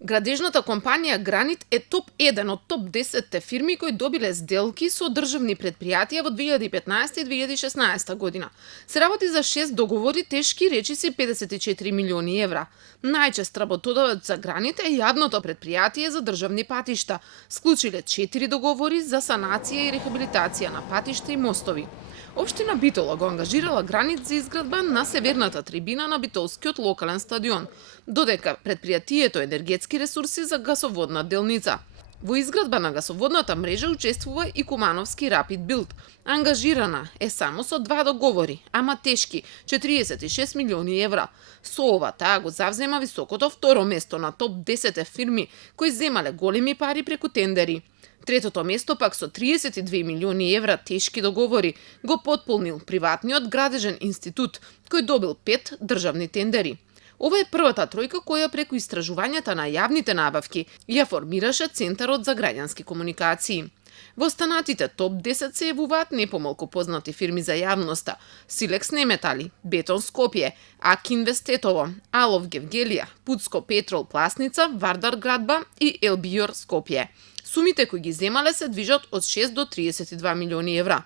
Градежната компанија Гранит е топ 1 од топ 10 фирми кои добиле сделки со државни предпријатија во 2015 и 2016 година. Се работи за 6 договори тешки речиси 54 милиони евра. Најчест работодавец за Гранит е јавното предпријатие за државни патишта. Склучиле 4 договори за санација и рехабилитација на патишта и мостови. Општина Битола го ангажирала Гранит за изградба на северната трибина на битолскиот локален стадион, додека предпријатието енергетски ресурси за гасоводна делница. Во изградба на гасоводната мрежа учествува и Кумановски Рапид Билд. Ангажирана е само со 2 договори, ама тешки 46 милиони евра. Со ова таа го завзема високото второ место на топ 10 фирми кои земале големи пари преку тендери. Третото место пак со 32 милиони евра тешки договори го потполнил приватниот градежен институт, кој добил 5 државни тендери. Ова е првата тројка која преку истражувањата на јавните набавки ја формираше Центарот за граѓански комуникации. Во останатите топ 10 се јавуваат непомалку познати фирми за јавноста: Силекс Неметали, Бетон Скопје, АК Инвестетово, Алов Гевгелија, Пуцко Петрол Пласница, Вардар Градба и Елбиор Скопје. Сумите кои ги земале се движат од 6 до 32 милиони евра.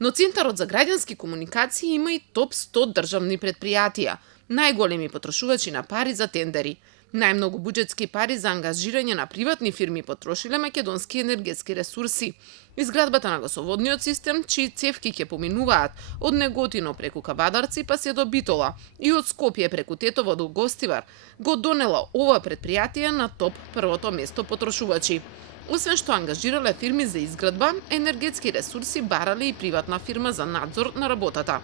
Но Центарот за граѓански комуникации има и топ 100 државни предпријатија, најголеми потрошувачи на пари за тендери. Најмногу буџетски пари за ангажирање на приватни фирми потрошиле македонски енергетски ресурси. Изградбата на гасоводниот систем, чии цевки ќе поминуваат од Неготино преку Кавадарци па се до Битола и од Скопје преку Тетово до Гостивар, го донела ова предпријатие на топ првото место потрошувачи. Освен што ангажирале фирми за изградба, енергетски ресурси барале и приватна фирма за надзор на работата.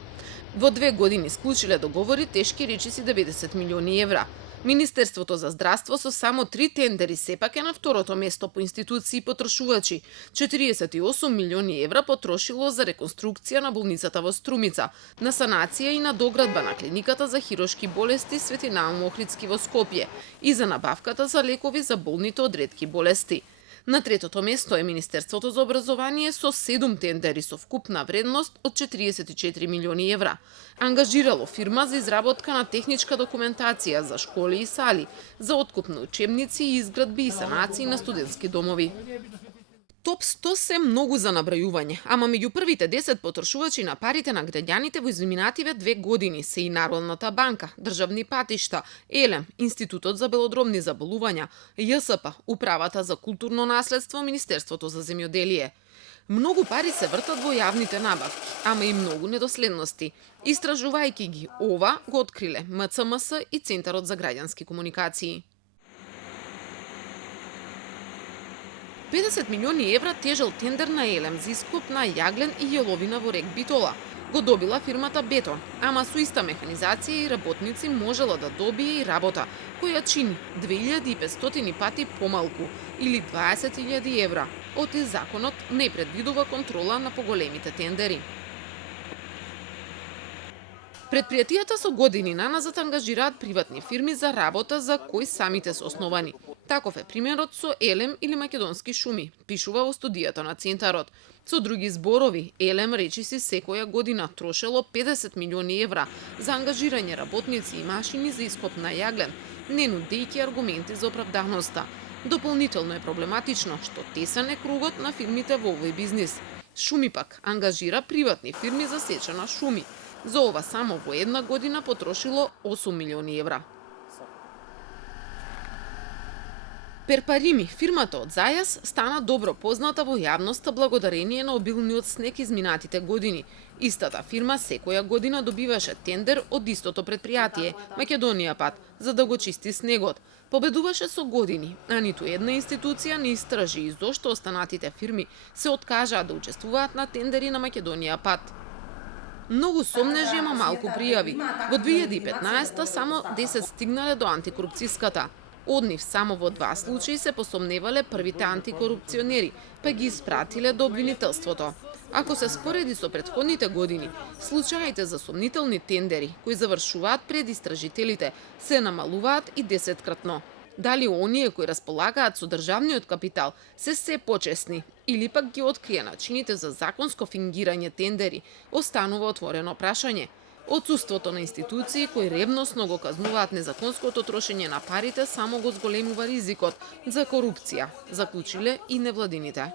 Во 2 години склучиле договори тешки речиси 90 милиони евра. Министерството за здравство со само 3 тендери сепак е на второто место по институции и потрошувачи. 48 милиони евра потрошило за реконструкција на болницата во Струмица, на санација и на доградба на клиниката за хирошки болести Свети Наум Охридски во Скопје и за набавката за лекови за болните од ретки болести. На третото место е Министерството за образование со 7 тендери со вкупна вредност од 44 милиони евра. Ангажирало фирма за изработка на техничка документација за школи и сали, за откуп на учебници и изградби и санации на студентски домови. Топ 100 се многу за набрајување, ама меѓу првите 10 потрошувачи на парите на граѓаните во изминативе 2 години се и Народната банка, државни патишта, ЕЛЕМ, Институтот за белодробни заболувања, ЈСП, Управата за културно наследство, Министерството за земјоделие. Многу пари се вртат во јавните набавки, ама и многу недоследности. Истражувајќи ги ова, го откриле МЦМС и Центарот за граѓански комуникации. 50 милиони евра тежел тендер на ЕЛЕМ за ископ на јаглен и јеловина во рек Битола го добила фирмата Бетон, ама со иста механизација и работници можела да добие и работа, која чини 2500 пати помалку или 20.000 евра. Оти законот не предвидува контрола на поголемите тендери. Предпријатијата со години наназад ангажираат приватни фирми за работа за кои самите се основани. Таков е примерот со ЕЛЕМ или Македонски шуми, пишува во студијата на Центарот. Со други зборови, ЕЛЕМ речиси секоја година трошело 50 милиони евра за ангажирање работници и машини за ископ на јаглен, не нудејќи аргументи за оправданоста. Дополнително е проблематично што тесен е кругот на фирмите во овој бизнис. Шуми пак ангажира приватни фирми за сеча на шуми. За ова само во 1 година потрошило 8 милиони евра. Перпарими, фирмата од Зајас, стана добро позната во јавноста благодарение на обилниот снег изминатите години. Истата фирма секоја година добиваше тендер од истото предпријатие, Македонија Пат, за да го чисти снегот. Победуваше со години, а ниту една институција не истражи и зошто останатите фирми се откажаа да учествуваат на тендери на Македонија Пат. Многу сомнежи, ама малку пријави. Во 2015 само 10 стигнале до антикорупцијската. Од нив само во 2 случаи се посомневале првите антикорупционери, па ги испратиле до обвинителството. Ако се спореди со претходните години, случаите за сомнителни тендери кои завршуваат пред истражителите се намалуваат и 10-кратно. Дали оние кои располагаат со државниот капитал се почесни или пак ги открие начините за законско фингирање тендери, останува отворено прашање. Отсуството на институции кои ревносно го казнуваат незаконското трошење на парите само го зголемува ризикот за корупција, заклучиле и невладините.